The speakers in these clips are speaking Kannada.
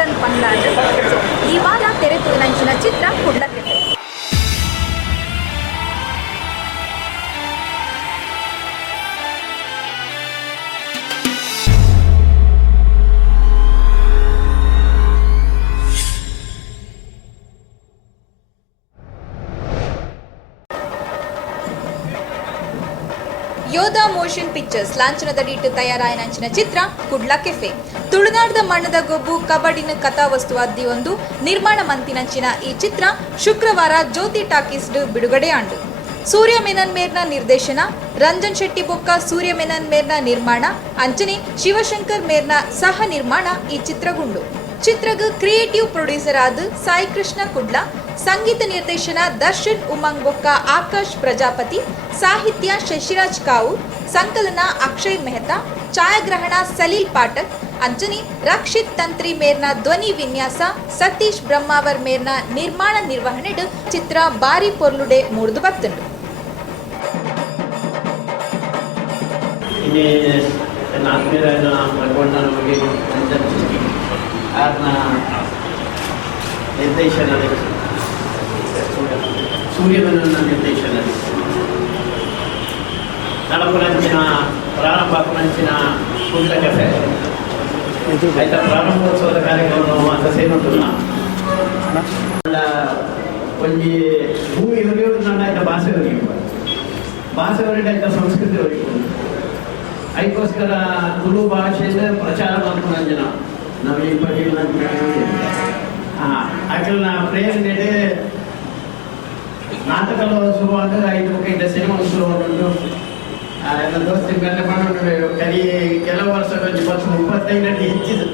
ರನ್ ಪಂದಾಂಡ್ ಈ ವಾರ ತೆರೆ ತೋರಿನಂಚಿನ ಚಿತ್ರ Kudla cafe. Yodha motion pictures ಲಾಂಛನದಡಿಟ್ಟು ತಯಾರಾಯನಂಚಿನ ಚಿತ್ರ ಕುಡ್ಲ ಕೆಫೆ. ತುಳುನಾಡದ ಮಣ್ಣದ ಗೊಬ್ಬು ಕಬಡಿನ ಕಥಾವಸ್ತುವಾದಿ ಒಂದು ನಿರ್ಮಾಣ ಮಂತಿನಂಚಿನ ಈ ಚಿತ್ರ ಶುಕ್ರವಾರ ಜ್ಯೋತಿ ಟಾಕೀಸ್ ಬಿಡುಗಡೆಯಾಂಡು. ಸೂರ್ಯ ಮೆನನ್ ಮೇರ್ನ ನಿರ್ದೇಶನ, ರಂಜನ್ ಶೆಟ್ಟಿ ಬೊಕ್ಕ ಸೂರ್ಯ ಮೆನನ್ ಮೇರ್ನ ನಿರ್ಮಾಣ ಅಂಚನೆ ಶಿವಶಂಕರ್ ಮೇರ್ನ ಸಹ ನಿರ್ಮಾಣ ಈ ಚಿತ್ರಗುಂಡು. ಚಿತ್ರಗ ಕ್ರಿಯೇಟಿವ್ ಪ್ರೊಡ್ಯೂಸರ್ ಆದ ಸಾಯಿ ಕೃಷ್ಣ ಕುಡ್ಲ, ಸಂಗೀತ ನಿರ್ದೇಶನ ದರ್ಶನ್ ಉಮಂಗ್ ಬೊಕ್ಕ ಆಕಾಶ್ ಪ್ರಜಾಪತಿ, ಸಾಹಿತ್ಯ ಶಶಿರಾಜ್ ಕಾವು, ಸಂಕಲನ ಅಕ್ಷಯ್ ಮೆಹ್ತಾ, ಛಾಯಾಗ್ರಹಣ ಸಲೀಲ್ ಪಾಠಕ್ ಅಂಚನೆ ರಕ್ಷಿತ್ ತಂತ್ರಿ ಮೇರ್ನ ಧ್ವನಿ ವಿನ್ಯಾಸ, ಸತೀಶ್ ಬ್ರಹ್ಮಾವರ್ ಮೇರ್ನ ನಿರ್ಮಾಣ ನಿರ್ವಹಣೆಡು ಚಿತ್ರ ಬಾರಿ ಪೊರ್ಲುಡೆ ಮೂಡ್ದು ಬತ್ತುಂಡು. ನಿರ್ದೇಶನದಲ್ಲಿ ಸೂರ್ಯಮೆನನ್ನ ನಿರ್ದೇಶನದಲ್ಲಿ ನಡಪುರಂಚಿನ ಪ್ರಾರಂಭ ಕುಡ್ಲ ಕೆಫೆ ಆಯ್ತಾ ಪ್ರಾರಂಭೋತ್ಸವದ ಕಾರ್ಯಕ್ರಮ ಅಂತ ಸೇರುಂಟುಲ್ಲ ಒಂಜಿ ಭೂಮಿ ಹೊರಿಯೋಡು ನನ್ನ ಆಯ್ತಾ ಭಾಷೆ ಹೊರಿಯೋಡು ಆಯ್ತಾ ಸಂಸ್ಕೃತಿ ಹೊರಿಯೋಡು ಅದಕ್ಕೋಸ್ಕರ ತುಳು ಭಾಷೆಯಿಂದ ಪ್ರಚಾರ ಮಾಡ್ಕೊಂಡಂಜನ ನಾವು ಈ ಬಗ್ಗೆ ಅಕ್ಕಿನ ಪ್ರೇರಣೆ ನಾಟಕಗಳು ಶುರುವಾದ 5 ಸಿನಿಮಾ ಶುರುವಾಗುಂಟು ಎಲ್ಲ ದೋಸ್ತಿಗೆಲ್ಲ ಮಾಡಿಕೊಂಡು ಕಲಿ ಕೆಲವು ವರ್ಷಗಳು 25 ಹೆಚ್ಚಿದ್ದು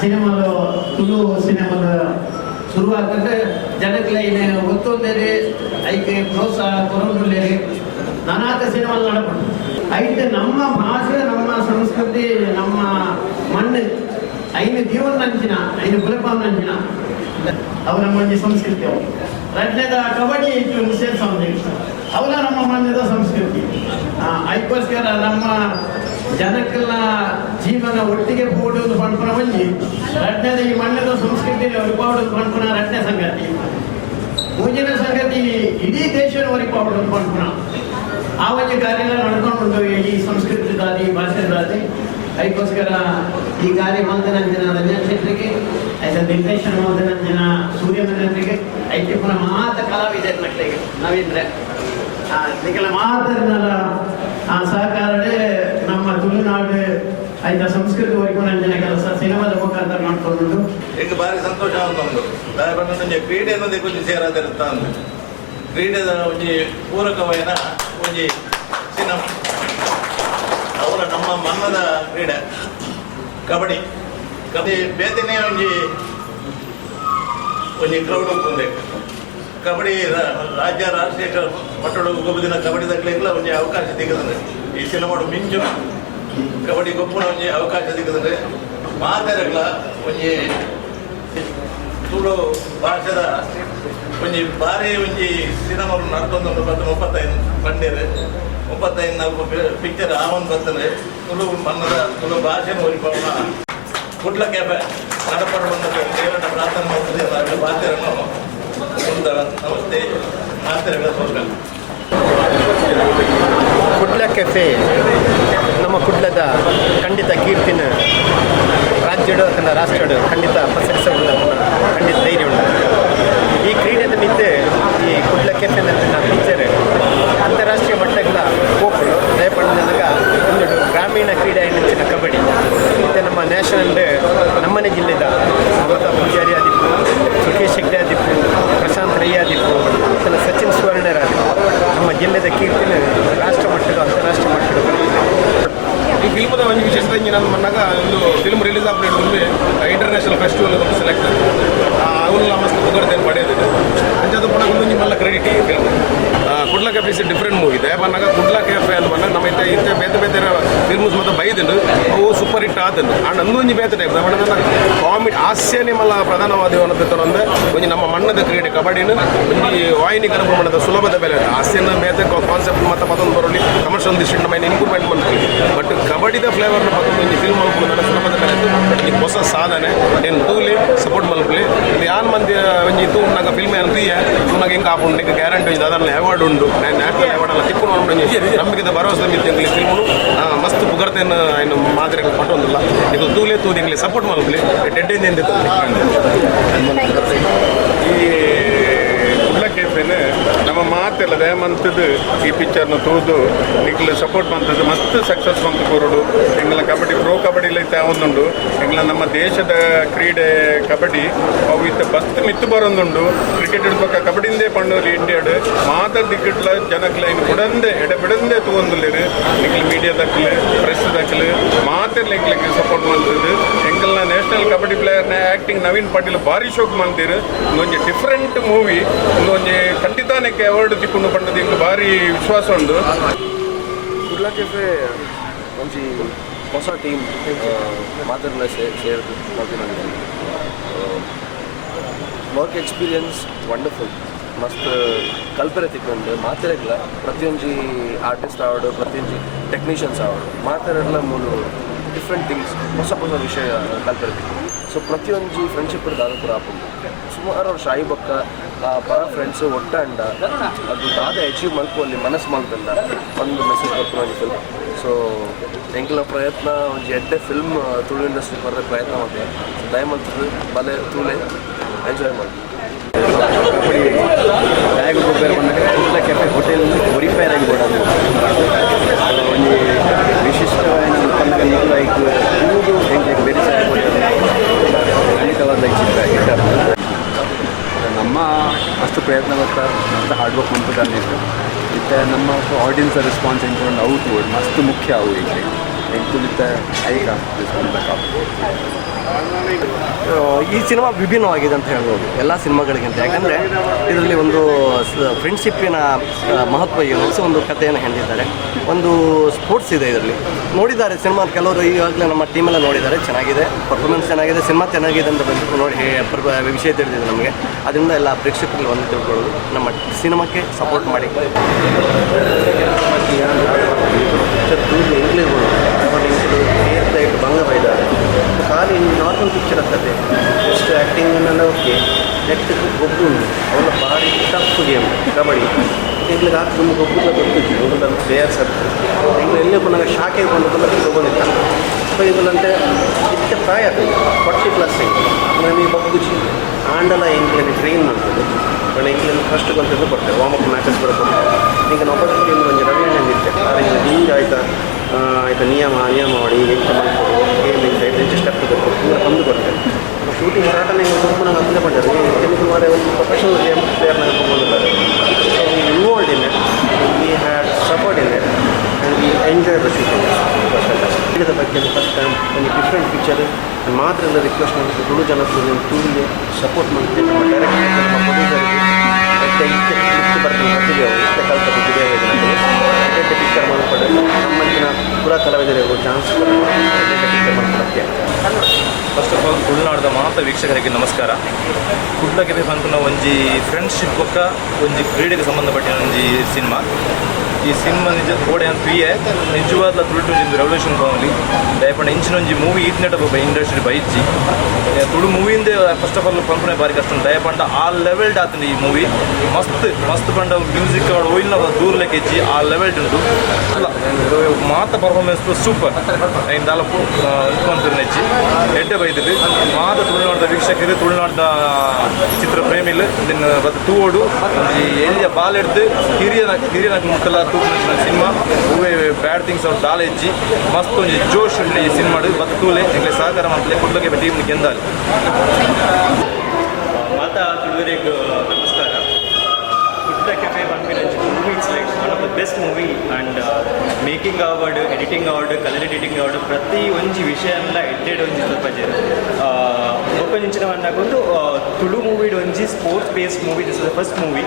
ಸಿನಿಮಾಲು ತುಳು ಸಿನಿಮಾಲು ಶುರುವಾಗ್ತದೆ. ಜನಕ್ಕೆ ಗೊತ್ತೊಂದೇರಿ ಐಕೆ ಪ್ರೋತ್ಸಾಹ ಕೊರೊಂಡುಲ್ಲೇರಿ ನಾನಾತ ಸಿನಿಮಾಲು ನಡಕೊಂಡು ಐತೆ ನಮ್ಮ ಭಾಷೆ, ನಮ್ಮ ಸಂಸ್ಕೃತಿ, ನಮ್ಮ ಮಣ್ಣು ಐನು ಜೀವನ ನಂಚಿನ ಐನು ಬುಲಪಾಂಚಿನ ಅವರ ಮಂದಿ ಸಂಸ್ಕೃತಿ ಅವು ರಡ್ನೆದ ಕಬಡ್ಡಿ ಇತ್ತು ನಿಷೇಧ ಅವರ ನಮ್ಮ ಮಣ್ಣದ ಸಂಸ್ಕೃತಿ. ಅದಕ್ಕೋಸ್ಕರ ನಮ್ಮ ಜನಕ್ಕೆಲ್ಲ ಜೀವನ ಒಟ್ಟಿಗೆ ಪೋಡುವುದು ಪಂಪನ ಬಂದು ರಡ್ನೆದ ಈ ಮಣ್ಣದ ಸಂಸ್ಕೃತಿ ಒರಿಪಾಡುವುದು ಪಂಪನ ರಡ್ನೆ ಸಂಗತಿ. ಮುಂಜಿನ ಸಂಗತಿ ಇಡೀ ದೇಶದ ಒರಿಪಾಡುವುದು ಪಂಪನ ಆ ಒಂದು ಕಾರ್ಯ ನಡ್ಕೊಂಡು ಈ ಸಂಸ್ಕೃತಿದಾದಿ ಭಾಷೆದಾದಿ. ಅದಕ್ಕೋಸ್ಕರ ಈ ಕಾರ್ಯ ಮಂದನಂಜನ ರಂಜನ್ ಶೆಟ್ಟಿಗೆ ಆಯ್ತಾ ನಿರ್ದೇಶನ ಮಂದನಂಜನ ಸೂರ್ಯ ಮೆನನ್ರಿಗೆ ಐತೆ ಪುನಃ ಮಾತ ಕಲಾವಿದ ಮಕ್ಕಳಿಗೆ ನಾವಿದ್ರೆ ನಿಖಲ ಮಾತರಿನಲ್ಲ ಸಹಕಾರಡೆ ನಮ್ಮ ತುಳುನಾಡು ಆಯ್ತಾ ಸಂಸ್ಕೃತಿ ವೈಪುನಂಜನ ಕೆಲಸ ಸಿನಿಮಾದ ಮುಖಾಂತರ ಮಾಡ್ಕೊಂಡು ಈಗ ಭಾರಿ ಸಂತೋಷ ಉಂಟು. ಕ್ರೀಡೆ ಅನ್ನೋದೇ ಕೊಂಚ ಸೇರಾದಿರುತ್ತ ಕ್ರೀಡೆದ ಒಂಜಿ ಪೂರಕವೈನ ಒಂಜಿ ಸಿನಿಮಾ ಅವರ ನಮ್ಮ ಮನ್ನದ ಕ್ರೀಡೆ ಕಬಡ್ಡಿ ಬೇತನೇ ಒಂಜಿ ಕ್ರೌಡ್ ಉಂಟು. ಕಬಡ್ಡಿ ರಾಜ್ಯ ರಾಷ್ಟ್ರೀಯ ಮಟ್ಟದ ಗೊಬ್ಬದಿನ ಕಬಡ್ಡಿ ತಕ್ಕಲಿಲ್ಲ ಒಂಜಿ ಅವಕಾಶ ಸಿಗದಂದ್ರೆ ಈ ಸಿನಿಮಾಡು ಮಿಂಚು ಕಬಡ್ಡಿ ಗೊಬ್ಬನ ಒಂಜಿ ಅವಕಾಶ ಸಿಗದಂದ್ರೆ ಮಾತಾಡಲ್ಲ ಒಂಜಿ ತುಳು ಭಾಷೆದ ಒಂಜಿ ಭಾರಿ ಒಂಜಿ ಸಿನಿಮಾ ನಡ್ಕೊಂಡು 35 ಕಂಡೇರು 35 ಪಿಕ್ಚರ್ ಆವನ್ ಬರ್ತಂದ್ರೆ ತುಳು ಮನ್ನದ ತುಳು ಭಾಷೆನ ಒರಿಪವನ ಕುಡ್ಲ ಕೆಫೆ ನಡಪಡ ಬಂದ ದೇವರ ಪ್ರಾರ್ಥನೆ ಮಾಡ್ತಿದ್ದ ಮಾತೆರನ್ನು ನಮಸ್ತೆ ಮಾತೆರಗಳ ಸ್ವಾಗತ. ಕುಡ್ಲ ಕೆಫೆ ನಮ್ಮ ಕುಡ್ಲದ ಖಂಡಿತ ಕೀರ್ತಿನ ರಾಜ್ಯಡು ಅಥವಾ ರಾಷ್ಟ್ರಡು ಖಂಡಿತ ಪ್ರಶಂಸೆ ಖಂಡಿತ ಧೈರ್ಯ ಉಂಟು. ಈ ಕ್ರೀಡೆದ ಮಿತ್ತೆ ಈ ಕುಡ್ಲ ಕೆಫೆ ನಂತಿನ ಪಿಕ್ಚರ್ ಅಂತಾರಾಷ್ಟ್ರೀಯ ಮಟ್ಟಗಳ ಹೋಗ್ಗಳು ದಯಪಡಿಸಿದಾಗ ಒಂದು ಗ್ರಾಮೀಣ ಕ್ರೀಡೆ ನೆಚ್ಚಿನ ಕಬಡ್ಡಿ ಮತ್ತು ನಮ್ಮ ನ್ಯಾಷನಲ್ ನಮ್ಮನೆ ಜಿಲ್ಲೆದ ಮಮತಾ ಪೂಜಾರಿ ಆದಿಪ್ಪು, ಸುಖೇಶ್ ಹೆಗ್ಡೆ ಆದಿಪ್ಪು, ಪ್ರಶಾಂತ್ ರೈ ಆದಿಪ್ಪು ಮತ್ತು ಸಚಿನ್ ಸುವರ್ಣರಾದಿಪ್ಪು ನಮ್ಮ ಜಿಲ್ಲೆದ ಕೀರ್ತಿನ ರಾಷ್ಟ್ರ ಮಟ್ಟದ ಅಂತಾರಾಷ್ಟ್ರೀಯ ಮಟ್ಟದ ಈ ಫಿಲ್ಮದ ಒಂದು ವಿಶೇಷತೆ ನಾನು ಬಂದಾಗ ಒಂದು ಫಿಲ್ಮ್ ರಿಲೀಸ್ ಆಗ್ಬಿಟ್ಟು ಮುಂದೆ ಇಂಟರ್ನ್ಯಾಷನಲ್ ಫೆಸ್ಟಿವಲ್ ಸೆಲೆಕ್ಟ್ ಅವನ್ನ ಮಸ್ತ್ ಮುಗರ್ದೇನು ಪಡೆಯೋದಿದೆ ಅಂಚದು ಪುನಃ ಒಂದು ನಿಮ್ಮೆಲ್ಲ ಕ್ರೆಡಿಟ್ ಈ film Kudla cafe is different movie ಇದೆ ಬಂದಾಗ ಕುಡ್ಲ ಕೆಫೆ ಅಂತ ಬಂದಾಗ ನಮ್ಮ ಇಂಥ ಬೇತೆ ಫಿಲ್ಮ್ಸ್ ಮತ್ತು ಬೈದನು ಅವು ಸೂಪರ್ ಹಿಟ್ ಆದನು ಅಂಡ್ ಅಂದೊಂದು ಬೇತೆ ಟೈಪ್ ಬಣ್ಣ ಕಾಮಿಡಿ ಹಾಸ್ಯನೇ ಮಲ್ಲ ಪ್ರಧಾನವಾದಿ ಅನ್ನೋದಂದ್ರೆ ಒಂದು ನಮ್ಮ ಮಣ್ಣದ ಕ್ರೀಡೆ ಕಬಡ್ಡಿನ ಒಂದು ವಾಹಿನಿ ಕಲ್ಪನೆ ಸುಲಭದ ಬೆಲೆ ಹಾಸ್ಯನ ಬೇತೆ ಕಾನ್ಸೆಪ್ಟ್ ಮತ್ತು ಮತ್ತೊಂದು ಬರೋಲಿ ಕಮರ್ಷಿಯಲ್ ದಿಶಿಂದ ಮೈನ್ ಇಂಪ್ರೂವ್ಮೆಂಟ್ ಮಾಡ್ತೀವಿ ಬಟ್ ಕಬಡ್ಡಿದ ಫ್ಲೇವರ್ನ ಮತ್ತೊಂದು ಫಿಲ್ಮ್ ಮಾಡ್ಕೊಂಡು ಸುಲಭದ ಬೆಲೆ ಹೊಸ ಸಾಧನೆ ಏನು ತೂಲಿ ಕಾಪುಂಡಿಗೆ ಗ್ಯಾರಂಟಿ ಇದೆ ಅದನ್ನು ಅವಾರ್ಡ್ ಉಂಡು ನ್ಯಾಷನಲ್ ಅವಾರ್ಡ್ ಎಲ್ಲ ತಿಕ್ಕೊಂಡು ಉಂಟು ನಮಗೆ ಭರವಸೆ ಮಿತ್ತಂಗ್ಲಿ ಫಿಲ್ಮು ಮಸ್ತ್ ಪುಗರ್ತೇನು ಇನ್ನು ಮಾದರಿಗಳು ಪಟ್ಟೊಂದಿಲ್ಲ ಇದು ತೂಲೆ ತೂದಿಂಗ್ಲಿ ಸಪೋರ್ಟ್ ಮಾಡಲಿ ಡೆಡ್ಡಿಂದ ಈ ಕುಡ್ಲ ಕೆಫೆನು ನಮ್ಮ ಮಾತೆಲ್ಲ ದಯಮಂತದ್ದು ಈ ಪಿಕ್ಚರ್ನ ತೂದು ನಿಗ್ಲು ಸಪೋರ್ಟ್ ಮಾಡ್ತದ್ದು ಮಸ್ತ್ ಸಕ್ಸಸ್ ಬಂತು ಕೂರುಡು ಎಂಗ್ಲ ಕಬಡ್ಡಿ ಪ್ರೋ ಕಬಡ್ಡಿಲಿ ಇತ್ತ ಒಂದುಂಡು ಎಂಗ್ಲ ನಮ್ಮ ದೇಶದ ಕ್ರೀಡೆ ಕಬಡ್ಡಿ ಅವು ಇತ್ತ ಬಸ್ತ್ ಮಿತ್ತು ಬರೊಂದುಂಡು ಕ್ರಿಕೆಟ್ ಹಿಡ್ಬೇಕ ಕಬಡ್ಡಿಂದೇ ಪಂಡೋಲಿ ಇಂಡಿಯಾಡು ಮಾತಾಡ ದಿಕ್ಕಟ್ಲ ಜನಕ್ಲ ಇನ್ನು ಬಿಡಂದೆ ಎಡೆಬಿಡಂದೆ ತಗೊಂದುಲ್ಲೇರು ನಿಗ್ಲು ಮೀಡಿಯಾ ದಕ್ಕಲು ಪ್ರೆಸ್ ದಕ್ಕಲು ಮಾತೆಲ್ಲ ಎಂಗ್ಲಿಗೆ ಸಪೋರ್ಟ್ ಮಾಡ್ತದ್ದು ಎಂಗಲ್ನ ನ್ಯಾಷನಲ್ ಕಬಡ್ಡಿ ಪ್ಲೇಯರ್ನ ಆ್ಯಕ್ಟಿಂಗ್ ನವೀನ್ ಪಾಟೀಲ್ ಭಾರಿ ಶೋಕ್ ಮಾಡ್ತೀರು ಒಂದೊಂದು ಡಿಫ್ರೆಂಟ್ ಮೂವಿ ಒಂದೊಂದು ಖಂಡಿತಾನಕ್ಕೆ ಅವಾರ್ಡ್ ತಿಕ್ಕೊಂಡು ಪಂಡದು ಇಂದು ಭಾರಿ ವಿಶ್ವಾಸ ಉಂಡು ಕುಡ್ಲ ಕೆಫೆ ಒಂಜಿ ಹೊಸ ಟೀಮ್ ಮಾತೆಲ್ಲ ಸೇರಿದು ವರ್ಕ್ ಎಕ್ಸ್ಪೀರಿಯನ್ಸ್ ವಂಡರ್ಫುಲ್ ಮಸ್ತ್ ಕಲ್ಪನೆ ತಿಕ್ಕೊಂಡು ಮಾತೆರೆಗ್ಲ ಪ್ರತಿಯೊಂದು ಆರ್ಟಿಸ್ಟ್ ಆವಡು ಪ್ರತಿಯೊಂದು ಟೆಕ್ನಿಷಿಯನ್ಸ್ ಆವಡು ಮಾತೆರೆಗ್ಲ ಮೂಲು ಡಿಫ್ರೆಂಟ್ ಥಿಂಗ್ಸ್ ಹೊಸ ಹೊಸ ವಿಷಯ ಕಲ್ಪನೆ ತಿಕ್ಕೊಂಡು ಸೊ ಪ್ರತಿಯೊಂದು ಫ್ರೆಂಡ್ಶಿಪ್ ದಾದ ಕೂಡ ಆಪುಂಡು ಸುಮಾರು ವರ್ಷ ಐಬಕ್ಕ ಪರ ಫ್ರೆಂಡ್ಸು ಒಟ್ಟಂಡ ಅದು ದಾದ ಅಚೀವ್ ಮಲ್ಪಲ್ಲಿ ಮನಸ್ಸು ಮಲ್ಪಂಡ ಒಂದು ಮೆಸೇಜ್ ಬರ್ಕೊಂಡು ಫಿಲ್ಮ್ ಸೊ ಎಂಕ್ಲ ಪ್ರಯತ್ನ ಒಂದು ಎಡ್ಡೆ ಫಿಲ್ಮ್ ತುಳು ಇಂಡಸ್ಟ್ರಿ ಬರೋ ಪ್ರಯತ್ನ ಮಾಡ್ತೀವಿ ದಯಮಂತದ್ದು ಬಲೆ ತೂಲೆ ಎಂಜಾಯ್ ಮಾಡ್ತೀವಿ ಬ್ಯಾಗ್ ಗೊಬ್ಬರ ಬಂದಾಗ ಕುಡ್ಲ ಕೆಫೆ ಹೋಟೆಲ್ ಒರಿಪೇರ್ ಆಗಿ ಕೊಡೋದು ಒಂದು ವಿಶಿಷ್ಟವಾದ ಉತ್ಪನ್ನಗಳು ಲೈಕ್ ಕೂದು ಹೆಂಗೆ ಬೇರೆ ಖಂಡಿತವಾದ ಚಿತ್ರ ಗಿಟಾರ್ ನಮ್ಮ ಅಷ್ಟು ಪ್ರಯತ್ನ ಬರ್ತಾ ಮತ್ತು ಹಾರ್ಡ್ ವರ್ಕ್ ಮಾಡ್ತದೆ ಇತ್ತು ಮತ್ತು ನಮ್ಮ ಆಡಿಯನ್ಸ್ ರೆಸ್ಪಾನ್ಸ್ ಎಂಕೊಂಡು ಅವು ತೋಡ್ ಮಸ್ತ್ ಮುಖ್ಯ ಅವು ಈಗ ಎಂಟು ಐಕ ಈ ಸಿನಿಮಾ ವಿಭಿನ್ನವಾಗಿದೆ ಅಂತ ಹೇಳ್ಬೋದು ಎಲ್ಲ ಸಿನಿಮಾಗಳಿಗಿಂತ. ಯಾಕಂದರೆ ಇದರಲ್ಲಿ ಒಂದು ಫ್ರೆಂಡ್ಶಿಪ್ಪಿನ ಮಹತ್ವ ಏನು ಒಂದು ಕಥೆಯನ್ನು ಹೇಳಿದ್ದಾರೆ. ಒಂದು ಸ್ಪೋರ್ಟ್ಸ್ ಇದೆ ಇದರಲ್ಲಿ. ನೋಡಿದ್ದಾರೆ ಸಿನಿಮಾ ಕೆಲವರು ಈಗಾಗಲೇ ನಮ್ಮ ಟೀಮೆಲ್ಲ ನೋಡಿದ್ದಾರೆ. ಚೆನ್ನಾಗಿದೆ, ಪರ್ಫಾರ್ಮೆನ್ಸ್ ಚೆನ್ನಾಗಿದೆ, ಸಿನಿಮಾ ಚೆನ್ನಾಗಿದೆ ಅಂತ ಬಂದು ನೋಡಿ ವಿಷಯ ತಿಳಿದಿದೆ ನಮಗೆ. ಅದರಿಂದ ಎಲ್ಲ ಪ್ರೇಕ್ಷಕರಲ್ಲಿ ಒಂದು ತಿಳ್ಕೊಳ್ಳೋದು, ನಮ್ಮ ಸಿನಿಮಾಕ್ಕೆ ಸಪೋರ್ಟ್ ಮಾಡಿ. ಭಂಗ ಬೈದಾರೆ ಖಾಲಿ ನಾರ್ಮಲ್ ಪಿಕ್ಚರ್ ಆಗ್ತದೆ. ಎಷ್ಟು ಆ್ಯಕ್ಟಿಂಗನ್ನೆಲ್ಲ ಓಕೆ, ನೆಕ್ಸ್ಟ್ ಗೊಬ್ಬು ಉಂಟು ಅವಳ ಭಾರಿ ಟಫ್ ಗೇಮ್ ಕಬಡ್ಡಿ. ಎಂಗ್ಲಿಗೆ ಹಾಕಿ ತುಂಬ ಗೊಬ್ಬುಗ ಗೊತ್ತಿತ್ತು ಒಂದು ಪ್ಲೇಯರ್ಸ್ ಆಗ್ತದೆ. ಎಂಗ್ಲು ಎಲ್ಲೇ ಬಂದಾಗ ಶಾಖೆ ಬಂದು ತೊಗೊಂಡಿದ್ದ. ಸೊ ಇದಂತೆ ಇಷ್ಟ ಪ್ರಾಯ ಆಗ್ತದೆ 40+ ನಾನು ಬಗ್ಗುಚಿ ಆಂಡಲ ಎಂಗ್ಲನ್ನು ಟ್ರೈನ್ ಮಾಡ್ತದೆ. ಬಟ್ ಎಂಗ್ಲನ್ನು ಫಸ್ಟ್ ಬಂತದ್ದು ಕೊಡ್ತೇವೆ, ವಾರ್ಮಪ್ ಮ್ಯಾಚಸ್ ಕೂಡ ಕೊಡ್ತೇವೆ. ಈಗ ನಾವು ಟೀಮ್ ಒಂದು ರವಿಯಣ್ಣ ಇರುತ್ತೆ, ಅದರಿಂದ ಹಿಂಗೆ ಆಯ್ತಾ ನಿಯಮಾವಳಿ ಹೆಚ್ಚು ಮಾಡ್ಬೋದು, ಗೇಮ್ ಹೆಚ್ಚು ಸ್ಟೆಪ್ ಕೊಟ್ಟು ಪೂರ ತಂದು ಕೊಡ್ತೇವೆ. ಶೂಟಿಂಗ್ ಸ್ಟಾರ್ಟನ್ನು ತುಂಬ ನಂಗೆ ಅಪ್ಲೈ ಮಾಡಿದ್ದಾರೆ. ಕೆಲವು ಮಾರೆ ಒಂದು ಪ್ರೊಫೆಷನಲ್ ಗೇಮ್ ಪ್ಲೇಯರ್ನ ತೊಗೊಂಡಿದ್ದಾರೆ. So we involved in it, we had support in it and we enjoy the shooting. ಇದರ ಬಗ್ಗೆ ಫಸ್ಟ್ ಟೈಮ್ ಒಂದು ಡಿಫ್ರೆಂಟ್ ಪಿಕ್ಚರ್ ಮಾತ್ರ ಎಲ್ಲ ರಿಕ್ವೆಸ್ಟ್ ಮಾಡಿದ್ದು ತುಳು ಜನಕ್ಕೆ ತುಳಿಗೆ ಸಪೋರ್ಟ್ ಮಾಡ್ತೇವೆ. ನಮ್ಮ ಡೈರೆಕ್ಟರ್ ನಮ್ಮ ಪ್ರೊಡ್ಯೂಸರ್ಗೆ ಇಷ್ಟು ಬರ್ತೀನಿ ಬರ್ತಿದೆ ಅವರು ಇಷ್ಟ ಕಲ್ಪನೆ ಎಡ್ಡೆ ಪಿಕ್ಚರ್ ಮಾಡ್ಕೊಂಡು ನಮ್ಮಲ್ಲಿನ ಪುರಾ ಕಲಾವಿದರಿಗೂ ಚಾನ್ಸ್ ಪಿಕ್ಚರ್ ಮಾಡ್ಕೊಳಕ್ಕೆ. ಫಸ್ಟ್ ಆಫ್ ಆಲ್ ತುಳುನಾಡದ ಮಾತ ವೀಕ್ಷಕರಿಗೆ ನಮಸ್ಕಾರ. ಕುಡ್ಲ ಕೆಫೆ ಪನ್ಪುನ ಒಂಜಿ ಫ್ರೆಂಡ್ಶಿಪ್ ಬೊಕ್ಕ ಒಂಜಿ ಕ್ರೀಡೆಗೆ ಸಂಬಂಧಪಟ್ಟಿನ ಒಂಜಿ ಸಿನಿಮಾ. ಈ ಸಿನಿಮಾ ನಿಜ ಓಡೆ ಅಂತ ನಿಜವಾದ ತುಳು ರೆವಲ್ಯೂಷನ್ ಕಾವಲಿ ದಯಪಂಡ ಇಂಚಿನ ಒಂಜಿ ಮೂವಿ ಈತ್ನೆಟ ಇಂಡಸ್ಟ್ರಿ ಬೈಜಿ ತುಳು ಮೂವಿಂದೇ ಫಸ್ಟ್ ಆಫ್ ಆಲ್ ಪನ್ಪುನೆ ಬಾರಿ ಕಷ್ಟ ದಯಪಂಡ ಆ ಲೆವೆಲ್ಡ್ ಆತಂಡ ಈ ಮೂವಿ ಮಸ್ತ್ ಮಸ್ತ್ ಪಂಡ ಮ್ಯೂಸಿಕ್ ಓಯ್ನ ದೂರ್ಲೆಕ್ಕೆ ಹೆಚ್ಚಿ ಆ ಲೆವೆಲ್ಡ್ ಉಂಟು. ಅಲ್ಲ ಮಾತ ಪರ್ಫಾರ್ಮೆನ್ಸ್ ಸೂಪರ್ ಐನ್ ದಾಲ ಉತ್ಕೊಂತ ಹೆಚ್ಚಿ ಎಡ್ಡೆ ಬೈದಿದ್ದು ಮಾತ ತುಳುನಾಡದ ವೀಕ್ಷಕರು ತುಳುನಾಡದ ಚಿತ್ರ ಪ್ರೇಮಿಲು ಇದನ್ನು ಬತ್ತು ತೂವೋಡು ಈ ಎಲ್ಲಿಯ ಬಾಲೆಡ್ದು ಹಿರಿಯನ ಮುಟ್ಟಲ ತೂಪಿನ ಸಿನಿಮಾ ಹೂವೇ ಬ್ಯಾಡ್ ಥಿಂಗ್ಸ್ ಅವ್ರು ದಾಲ ಹೆಚ್ಚಿ ಮಸ್ತ್ ಒಂಜಿ ಜೋಶ್ ಉಂಟು ಈ ಸಿನಿಮಾಡು ಬತ್ತು ತೂಲೆ ಎಂಗ್ಲೆ ಸಹಕಾರ ಮಾಡ್ತಲೇ ಕುಡ್ಲಕ್ಕೆ ಟೀಮ್ ಗೆಂದಾలి. ಮಾತಾ ತುಳುವರಿಗೆ ನಮಸ್ಕಾರ. ಕುಡ್ಲ ಕೆಫೆ ಪನ್ಪಿನ movie it's like one of the best movie and making award, editing award, colour editing award ಪ್ರತಿ ಒಂಜಿ ವಿಷಯ ಎಲ್ಲ ಎಡ್ಡೆಡ್ ಒಂಜಿ ಸ್ವಲ್ಪ ಜನ ಒಪ್ಪಂಚಿನ ಬಂದಾಗೊಂದು ತುಳು ಮೂವಿಡ್ ಒಂಜಿ sports based movie. This is the first movie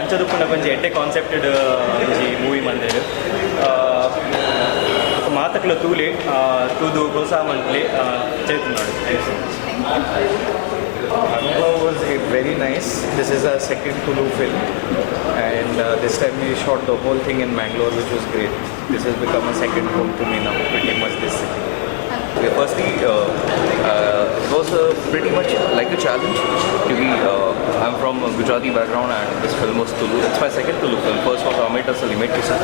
ಅಂಚದಪ್ಪನ ಒಂಜಿ ಎಡ್ಡೆ ಕಾನ್ಸೆಪ್ಟೆಡ್ ಒಂಜಿ ಮೂವಿ ಮಂದೇರು ಮಾತಕ್ಲ ತೂಲೆ ತೂದು ಪ್ರೋತ್ಸಾಹ ಮಂತ್ಲೆ ಚೇತನಾಡು. Thank you so much. Anubhav was very nice. This is our second Tulu film, and this time we shot the whole thing in Mangalore, which was great. This has become a second home to me now, pretty much this city. Firstly, it was pretty much like a challenge. I'm from a Gujarati background and this film was Tulu. It's my second Tulu film. First was Amit Asal Imate Kisa.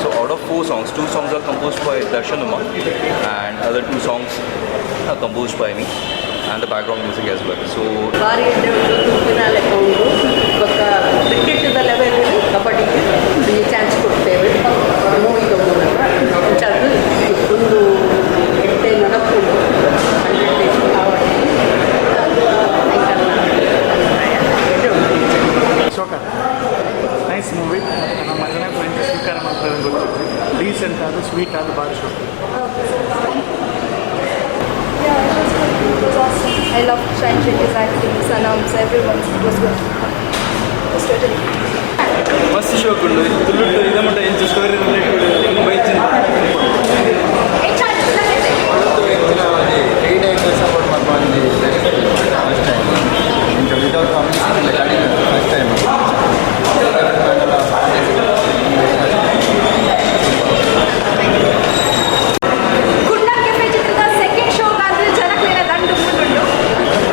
So out of 4 songs, 2 songs are composed by Darshan Uma and other 2 songs are composed by me and the background music as well. So ಭಾರಿ ತುಪ್ಪಿನ ಲೆಕ್ಕ ಉಂಟು ಇವಾಗ ಕ್ರಿಕೆಟ್ ಲೆವೆಲ್ ಕಬಡ್ಡಿಗೆ ಚಾನ್ಸ್ ಕೊಡ್ತೇವೆ ಮೂವಿಗೆ ಮೂಲಕ ಅದು ಒಂದು ಎಟ್ಟೆ ನಡಪುಂಟು 100 days ನೈಸ್ ಮೂವಿ ನಮ್ಮ ಮಗನೇ ಫ್ರೆಂಡ್ ಸ್ವೀಕಾರ ಮಾಡ್ತಾರೆ ಗೊತ್ತಿತ್ತು ಡೀಸೆಂಟ್ ಅದು ಸ್ವೀಟ್ ಅದು ಭಾರಿ show I love Shine Shetty's acting, Sanam's, everyone's. It was good. It was totally. ಮಸ್ತ್ ಶೋಕ್ ಉಂಡು ತುಳುಟ್ಟು ಇದ ಮಟ್ಟ ಇಂಚು ಸ್ಟೋರಿ ರಿಲೇಟೆಡ್ ತುಂಬ ಹೆಚ್ಚಿನ ಸಪೋರ್ಟ್ ಮಾಡ್ಕೊಂಡು first time without first time Kudla cafe ಚಿತ್ರದ ಸೆಕೆಂಡ್ ಶೋಗಾದ್ರೆ ಜನಕ್ಲೇನ ದಂಡು ಮುಂದುಂಡು.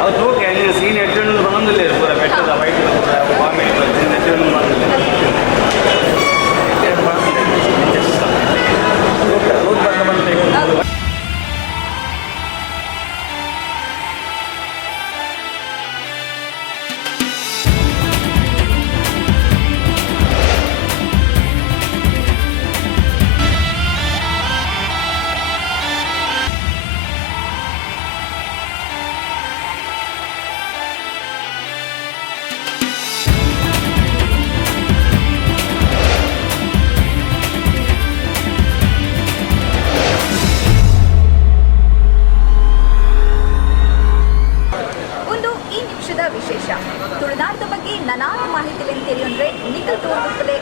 ಅದು ಓಕೆ ಅಲ್ಲಿ ಸೀನ್ ಎಡ್ಡು ಬಂದಿಲ್ಲ ಪೂರ ಬೆಟ್ಟದ ವೈಟ್ ಬಾಂಬೆ ಎಡ್ಡು ಬಂದಿಲ್ಲ ಒಂದು ಈ ನಿಮಿಷದ ವಿಶೇಷ ತುಳುನಾಡದ ಬಗ್ಗೆ ನಾನಾ ಮಾಹಿತಿ ತಿಳಿಯಂದ್ರೆ ನಿಖಲ್ ತೋಂದುಪ್ಪಲೆ